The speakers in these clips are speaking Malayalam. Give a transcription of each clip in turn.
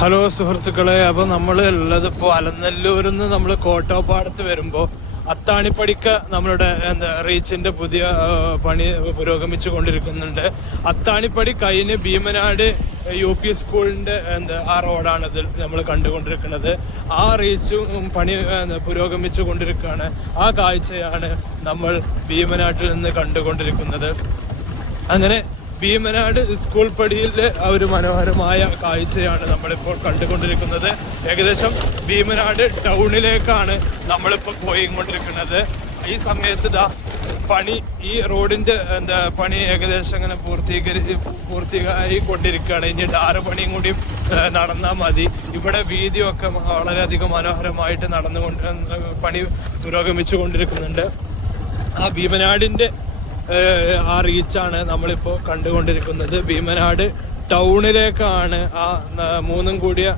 ഹലോ സുഹൃത്തുക്കളെ, അപ്പോൾ നമ്മൾ ഉള്ളത് ഇപ്പോൾ അലനല്ലൂരിൽ നിന്ന് നമ്മൾ കോട്ടോപ്പാടത്ത് വരുമ്പോൾ അത്താണിപ്പടിക്ക് നമ്മളുടെ റീച്ചിന്റെ പുതിയ പണി പുരോഗമിച്ചു കൊണ്ടിരിക്കുന്നുണ്ട്. അത്താണിപ്പടി കഴിഞ്ഞ് ഭീമനാട് UP സ്കൂളിന്റെ ആ റോഡാണ് ഇതിൽ നമ്മൾ കണ്ടുകൊണ്ടിരിക്കുന്നത്. ആ റീച്ചും പണി പുരോഗമിച്ചു കൊണ്ടിരിക്കുകയാണ്. ആ കാഴ്ചയാണ് നമ്മൾ ഭീമനാട്ടിൽ നിന്ന് കണ്ടുകൊണ്ടിരിക്കുന്നത്. അങ്ങനെ ഭീമനാട് സ്കൂൾ പടിയിലെ ഒരു മനോഹരമായ കാഴ്ചയാണ് നമ്മളിപ്പോൾ കണ്ടുകൊണ്ടിരിക്കുന്നത്. ഏകദേശം ഭീമനാട് ടൗണിലേക്കാണ് നമ്മളിപ്പോൾ പോയിക്കൊണ്ടിരിക്കുന്നത്. ഈ സമയത്ത് പണി, ഈ റോഡിന്റെ പണി ഏകദേശം അങ്ങനെ പൂർത്തിയായി കൊണ്ടിരിക്കുകയാണ്. ഇനി ടാറ് പണിയും കൂടി നടന്നാൽ മതി. ഇവിടെ വീതിയൊക്കെ വളരെയധികം മനോഹരമായിട്ട് പണി പുരോഗമിച്ചു കൊണ്ടിരിക്കുന്നുണ്ട്. ആ ഭീമനാടിന്റെ ആ റീച്ചാണ് നമ്മളിപ്പോൾ കണ്ടുകൊണ്ടിരിക്കുന്നത്. ഭീമനാട് ടൗണിലേക്കാണ്, ആ മൂന്നും കൂടിയ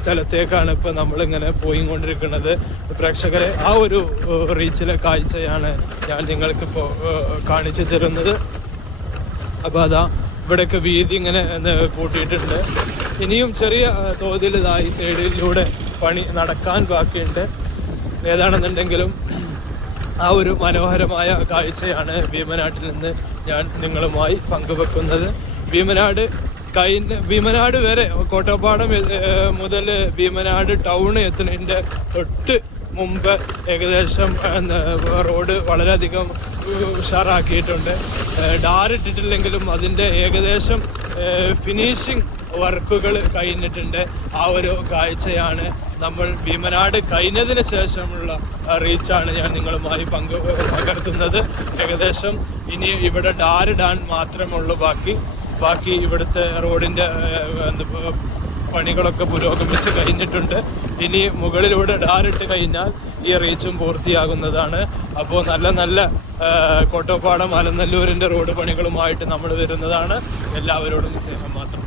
സ്ഥലത്തേക്കാണ് ഇപ്പോൾ നമ്മളിങ്ങനെ പോയിക്കൊണ്ടിരിക്കുന്നത്. പ്രേക്ഷകരെ, ആ ഒരു റീച്ചിലെ കാഴ്ചയാണ് ഞാൻ നിങ്ങൾക്കിപ്പോൾ കാണിച്ചു തരുന്നത്. അപ്പോൾ അതാ ഇവിടെയൊക്കെ വീതി ഇങ്ങനെ കൂട്ടിയിട്ടുണ്ട്. ഇനിയും ചെറിയ തോതിൽ ഈ സൈഡിലൂടെ പണി നടക്കാൻ ബാക്കിയുണ്ട്. ഏതാണെന്നുണ്ടെങ്കിലും ആ ഒരു മനോഹരമായ കാഴ്ചയാണ് ഭീമനാട്ടിൽ നിന്ന് ഞാൻ നിങ്ങളുമായി പങ്കുവെക്കുന്നത്. ഭീമനാട് വരെ, കോട്ടപ്പാടം മുതൽ ഭീമനാട് ടൗൺ എത്തുന്നതിൻ്റെ തൊട്ട് മുമ്പ് ഏകദേശം റോഡ് വളരെയധികം ഉഷാറാക്കിയിട്ടുണ്ട്. ടാറിട്ടിട്ടില്ലെങ്കിലും അതിൻ്റെ ഏകദേശം ഫിനിഷിംഗ് വർക്കുകൾ കഴിഞ്ഞിട്ടുണ്ട്. ആ ഒരു കാഴ്ചയാണ് നമ്മൾ ഭീമനാട് കഴിഞ്ഞതിന് ശേഷമുള്ള റീച്ചാണ് ഞാൻ നിങ്ങളുമായി പകർത്തുന്നത്. ഏകദേശം ഇനി ഇവിടെ ടാറിടാൻ മാത്രമുള്ളൂ ബാക്കി ഇവിടുത്തെ റോഡിൻ്റെ പണികളൊക്കെ പുരോഗമിച്ച് കഴിഞ്ഞിട്ടുണ്ട്. ഇനി മുകളിലൂടെ ടാറിട്ട് കഴിഞ്ഞാൽ ഈ റീച്ചും പൂർത്തിയാകുന്നതാണ്. അപ്പോൾ നല്ല കോട്ടോപ്പാടം അലനല്ലൂരിൻ്റെ റോഡ് പണികളുമായിട്ട് നമ്മൾ വരുന്നതാണ്. എല്ലാവരോടും സ്നേഹം മാത്രം.